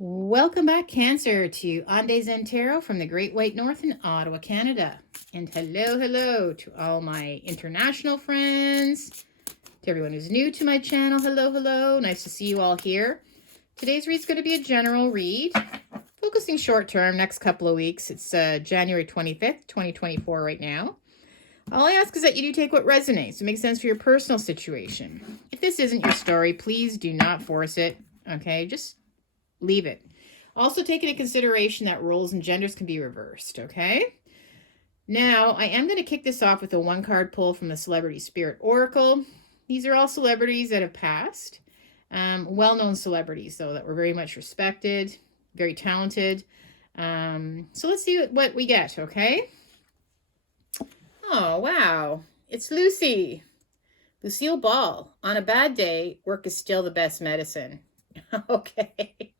Welcome back, Cancer, to Ande Zen Tarot from the Great White North in Ottawa, Canada. And hello to all my international friends, to everyone who's new to my channel, hello. Nice to see you all here. Today's read's going to be a general read, focusing short term, next couple of weeks. It's January 25th, 2024 right now. All I ask is that you do take what resonates. It makes sense for your personal situation. If this isn't your story, please do not force it, okay? Just leave it. Also take into consideration that roles and genders can be reversed, okay? Now, I am going to kick this off with a one-card pull from the Celebrity Spirit Oracle. These are all celebrities that have passed. Well-known celebrities, though, that were very much respected, very talented. So let's see what we get, okay? Oh, wow. It's Lucy. Lucille Ball. On a bad day, work is still the best medicine. Okay.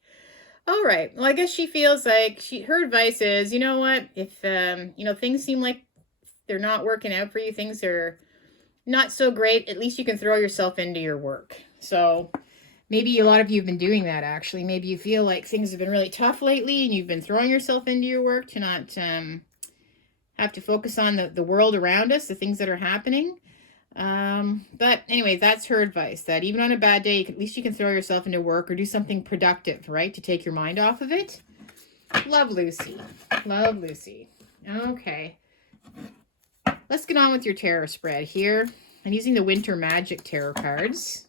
All right. Well, I guess she feels like her advice is, you know what? If, things seem like they're not working out for you, things are not so great, at least you can throw yourself into your work. So maybe a lot of you have been doing that, actually. Maybe you feel like things have been really tough lately and you've been throwing yourself into your work to not have to focus on the world around us, the things that are happening. But anyway, that's her advice, that even on a bad day, at least you can throw yourself into work or do something productive, right? To take your mind off of it. Love Lucy. Love Lucy. Okay. Let's get on with your tarot spread here. I'm using the Winter Magic tarot cards.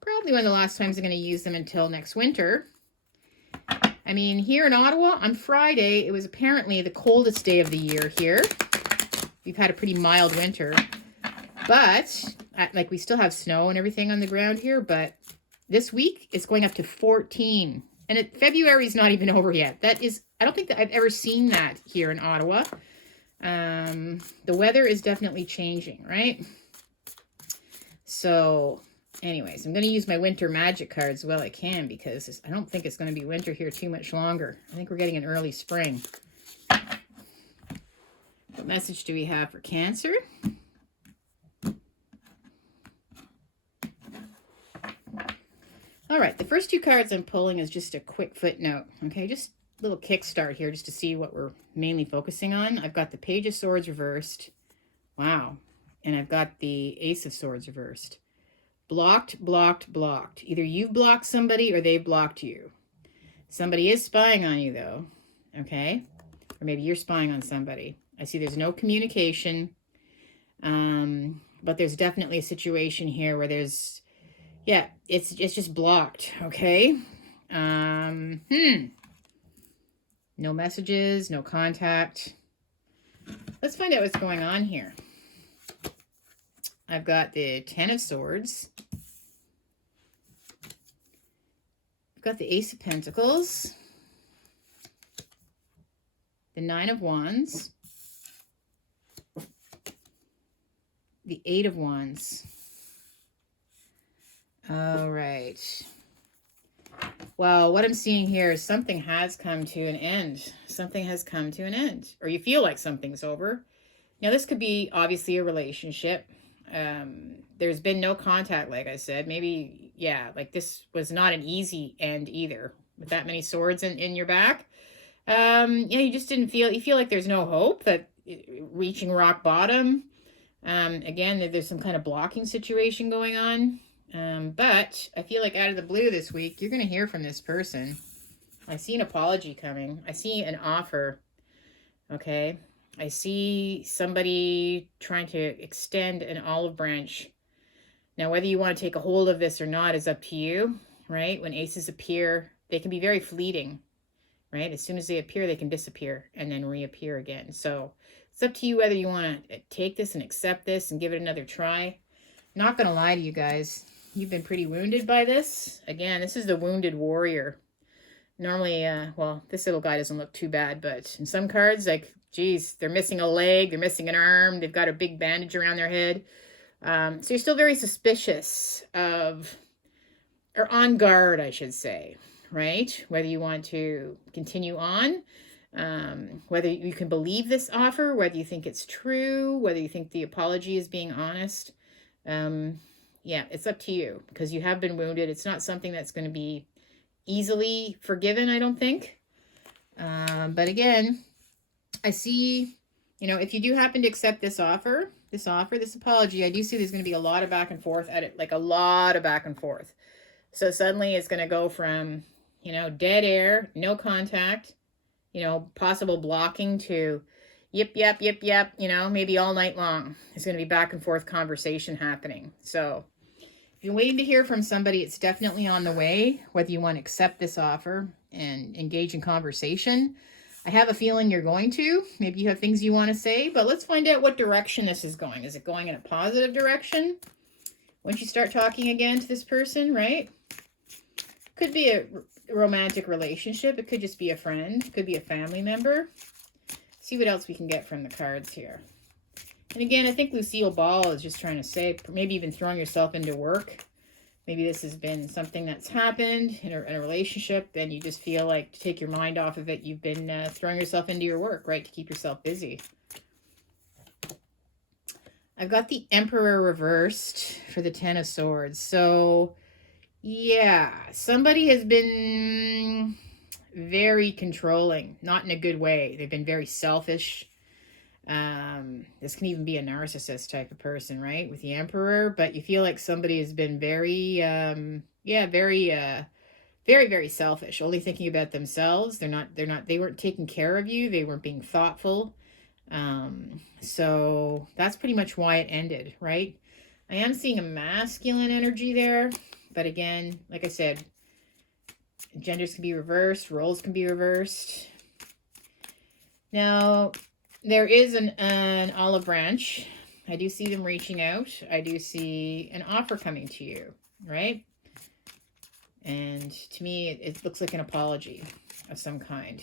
Probably one of the last times I'm going to use them until next winter. I mean, here in Ottawa, on Friday, it was apparently the coldest day of the year here. We've had a pretty mild winter. But, we still have snow and everything on the ground here, but this week it's going up to 14. And February's not even over yet. I don't think that I've ever seen that here in Ottawa. The weather is definitely changing, right? So, anyways, I'm going to use my Winter Magic cards while I can, because I don't think it's going to be winter here too much longer. I think we're getting an early spring. What message do we have for Cancer? All right, the first two cards I'm pulling is just a quick footnote, okay? Just a little kickstart here just to see what we're mainly focusing on. I've got the Page of Swords reversed. Wow. And I've got the Ace of Swords reversed. Blocked. Either you've blocked somebody or they've blocked you. Somebody is spying on you, though, okay? Or maybe you're spying on somebody. I see there's no communication, but there's definitely a situation here where there's... yeah, it's just blocked, okay? No messages, no contact. Let's find out what's going on here. I've got the Ten of Swords. I've got the Ace of Pentacles. The Nine of Wands. The Eight of Wands. All right. Well, what I'm seeing here is something has come to an end. Something has come to an end. Or you feel like something's over. Now, this could be obviously a relationship. There's been no contact, like I said. Maybe, yeah, like this was not an easy end either. With that many swords in your back. You just didn't feel... you feel like there's no hope, that reaching rock bottom. Again, there's some kind of blocking situation going on. But I feel like out of the blue this week, you're going to hear from this person. I see an apology coming. I see an offer. Okay. I see somebody trying to extend an olive branch. Now, whether you want to take a hold of this or not is up to you, right? When aces appear, they can be very fleeting, right? As soon as they appear, they can disappear and then reappear again. So it's up to you whether you want to take this and accept this and give it another try. Not going to lie to you guys. You've been pretty wounded by this. Again, this is the Wounded Warrior. Normally, well, this little guy doesn't look too bad, but in some cards, like, geez, they're missing a leg, they're missing an arm, they've got a big bandage around their head. So you're still very suspicious of, or on guard, I should say, right? Whether you want to continue on, whether you can believe this offer, whether you think it's true, whether you think the apology is being honest. Yeah, it's up to you, because you have been wounded. It's not something that's going to be easily forgiven, I don't think. But again, I see, you know, if you do happen to accept this apology, I do see there's going to be a lot of back and forth at it, like a lot of back and forth. So suddenly it's going to go from, you know, dead air, no contact, you know, possible blocking to yep, you know, maybe all night long. It's going to be back and forth conversation happening. So if you're waiting to hear from somebody, it's definitely on the way, whether you want to accept this offer and engage in conversation. I have a feeling you're going to. Maybe you have things you want to say, but let's find out what direction this is going. Is it going in a positive direction? Once you start talking again to this person, right? Could be a romantic relationship. It could just be a friend. It could be a family member. See what else we can get from the cards here. And again, I think Lucille Ball is just trying to say, maybe even throwing yourself into work. Maybe this has been something that's happened in a relationship, and you just feel like to take your mind off of it, you've been throwing yourself into your work, right, to keep yourself busy. I've got the Emperor reversed for the Ten of Swords. So, yeah, somebody has been very controlling, not in a good way. They've been very selfish. This can even be a narcissist type of person, right? With the Emperor, but you feel like somebody has been very, very selfish, only thinking about themselves. They weren't taking care of you. They weren't being thoughtful. So that's pretty much why it ended, right? I am seeing a masculine energy there, but again, like I said, genders can be reversed, roles can be reversed. Now, there is an olive branch. I do see them reaching out. I do see an offer coming to you, right? And to me, it looks like an apology of some kind.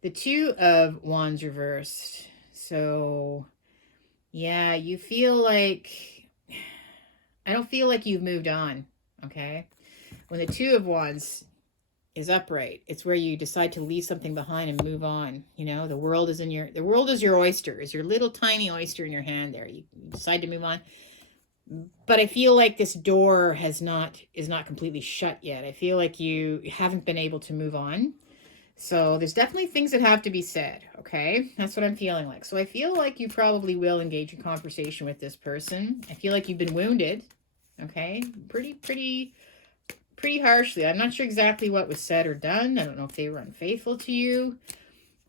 The Two of Wands reversed. So, yeah, you feel like... I don't feel like you've moved on, okay? When the Two of Wands is upright, it's where you decide to leave something behind and move on. You know, the world is your oyster, is your little tiny oyster in your hand there. You decide to move on. But I feel like this door is not completely shut yet. I feel like you haven't been able to move on. So there's definitely things that have to be said, okay? That's what I'm feeling like. So I feel like you probably will engage in conversation with this person. I feel like you've been wounded, okay? Pretty harshly. I'm not sure exactly what was said or done. I don't know if they were unfaithful to you.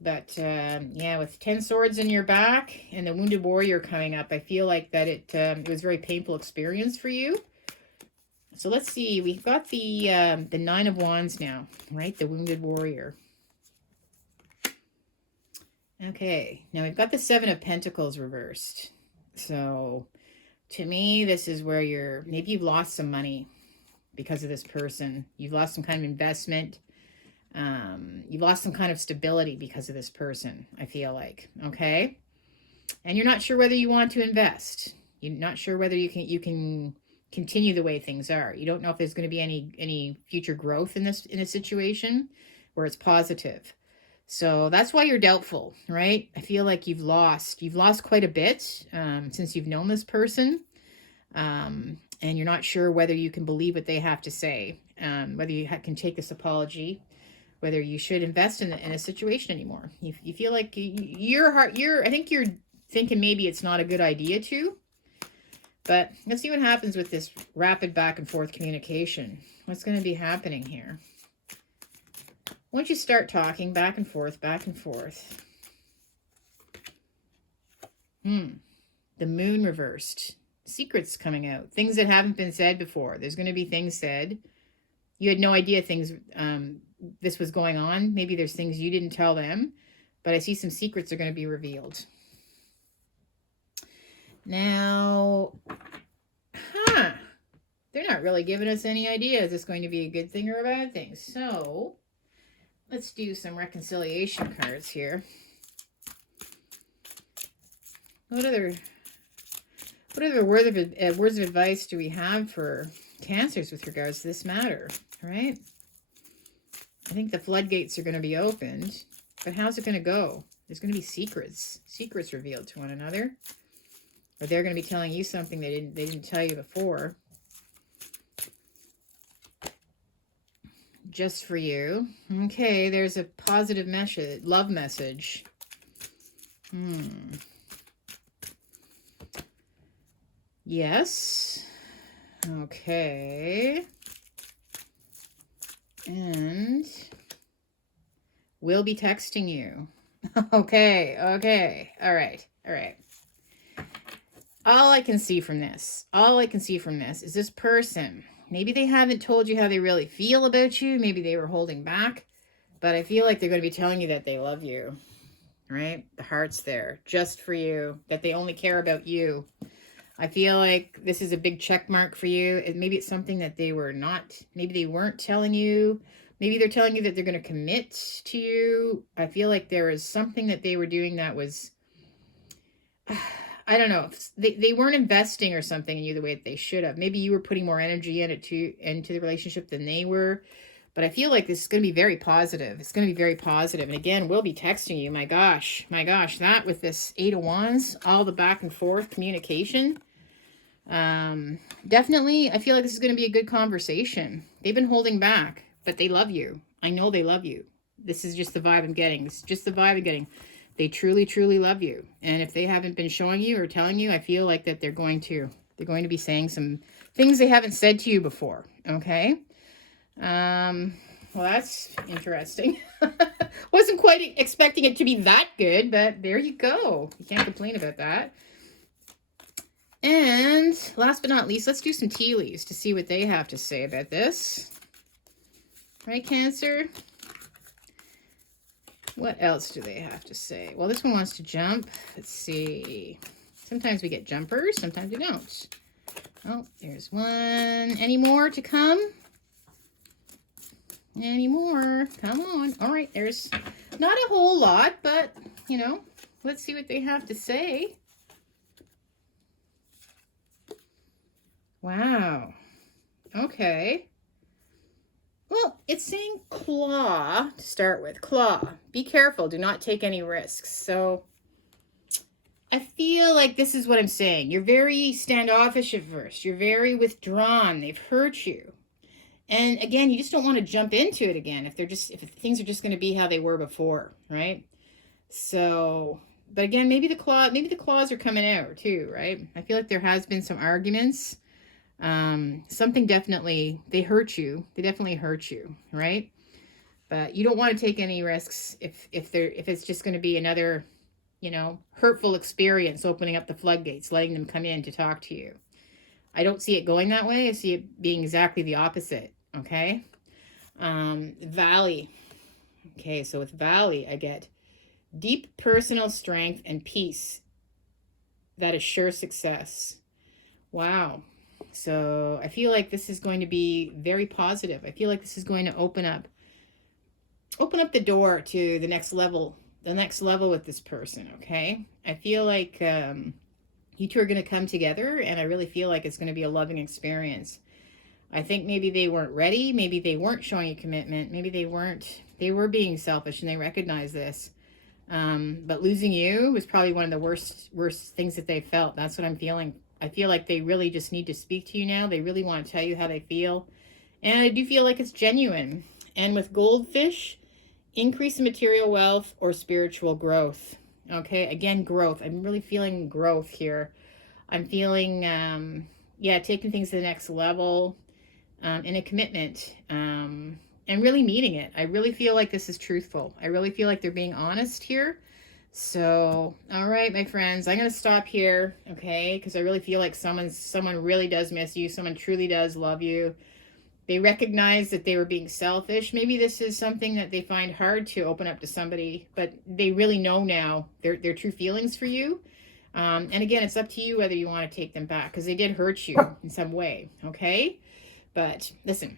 But, yeah, with 10 swords in your back and the Wounded Warrior coming up, I feel like that it was a very painful experience for you. So let's see. We've got the Nine of Wands now, right? The Wounded Warrior. Okay. Now we've got the Seven of Pentacles reversed. So to me, this is where maybe you've lost some money because of this person. You've lost some kind of investment. You've lost some kind of stability because of this person, I feel like, okay? And you're not sure whether you want to invest. You're not sure whether you can continue the way things are. You don't know if there's going to be any future growth in a situation where it's positive. So that's why you're doubtful, right? I feel like you've lost quite a bit since you've known this person. And you're not sure whether you can believe what they have to say, whether you can take this apology, whether you should invest in a situation anymore. You feel like I think you're thinking maybe it's not a good idea to, but let's see what happens with this rapid back and forth communication. What's going to be happening here? Once you start talking back and forth, the Moon reversed. Secrets coming out. Things that haven't been said before. There's going to be things said. You had no idea this was going on. Maybe there's things you didn't tell them, but I see some secrets are going to be revealed. Now, they're not really giving us any idea. Is this going to be a good thing or a bad thing? So let's do some reconciliation cards here. What other words of advice do we have for Cancers with regards to this matter, right? I think the floodgates are going to be opened, but how's it going to go? There's going to be secrets revealed to one another, or they're going to be telling you something they didn't tell you before. just for you. Okay, there's a positive message, love message. Yes. Okay. And we'll be texting you. Okay. All right. All I can see from this is this person. Maybe they haven't told you how they really feel about you. Maybe they were holding back. But I feel like they're going to be telling you that they love you. Right? The heart's there. Just for you. That they only care about you. I feel like this is a big check mark for you. Maybe it's something that they were not. Maybe they weren't telling you. Maybe they're telling you that they're going to commit to you. I feel like there was something that they were doing that was... I don't know. They weren't investing or something in you the way that they should have. Maybe you were putting more energy into the relationship than they were. But I feel like this is going to be very positive. It's going to be very positive. And again, we'll be texting you. My gosh. That with this 8 of Wands, all the back and forth communication. Definitely, I feel like this is going to be a good conversation. They've been holding back, but they love you. I know they love you. This is just the vibe I'm getting. They truly, truly love you. And if they haven't been showing you or telling you, I feel like that they're going to be saying some things they haven't said to you before. Okay. Well, that's interesting. Wasn't quite expecting it to be that good, but there you go. You can't complain about that. And last but not least, let's do some tea leaves to see what they have to say about this. Right, Cancer? What else do they have to say? Well, this one wants to jump. Let's see. Sometimes we get jumpers, sometimes we don't. Oh, there's one. Any more to come? Any more? Come on. All right, there's not a whole lot, but, you know, let's see what they have to say. Wow. Okay. Well, it's saying claw to start with. Claw. Be careful. Do not take any risks. So I feel like this is what I'm saying. You're very standoffish at first. You're very withdrawn. They've hurt you. And again, you just don't want to jump into it again if things are just going to be how they were before, right? So, but again, maybe the claws are coming out too, right? I feel like there has been some arguments. Something definitely, they definitely hurt you, right? But you don't want to take any risks if it's just going to be another, you know, hurtful experience, opening up the floodgates, letting them come in to talk to you. I don't see it going that way. I see it being exactly the opposite. Okay. Valley. Okay. So with Valley, I get deep personal strength and peace that assure success. Wow. So I feel like this is going to be very positive. I feel like this is going to open up the door to the next level with this person. Okay. I feel like, you two are going to come together, and I really feel like it's going to be a loving experience. I think maybe they weren't ready. Maybe they weren't showing you commitment. Maybe they were being selfish, and they recognize this. But losing you was probably one of the worst things that they felt. That's what I'm feeling. I feel like they really just need to speak to you now. They really want to tell you how they feel. And I do feel like it's genuine. And with Goldfish, increase in material wealth or spiritual growth. Okay, again, growth. I'm really feeling growth here. I'm feeling, taking things to the next level, in a commitment, and really meaning it. I really feel like this is truthful. I really feel like they're being honest here. So, all right, my friends, I'm going to stop here, okay, because I really feel like someone really does miss you. Someone truly does love you. They recognize that they were being selfish. Maybe this is something that they find hard to open up to somebody, but they really know now their true feelings for you. And again, it's up to you whether you want to take them back, because they did hurt you in some way, okay? But listen,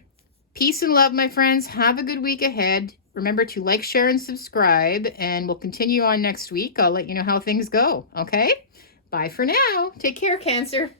peace and love, my friends. Have a good week ahead. Remember to like, share, and subscribe, and we'll continue on next week. I'll let you know how things go, okay? Bye for now. Take care, Cancer.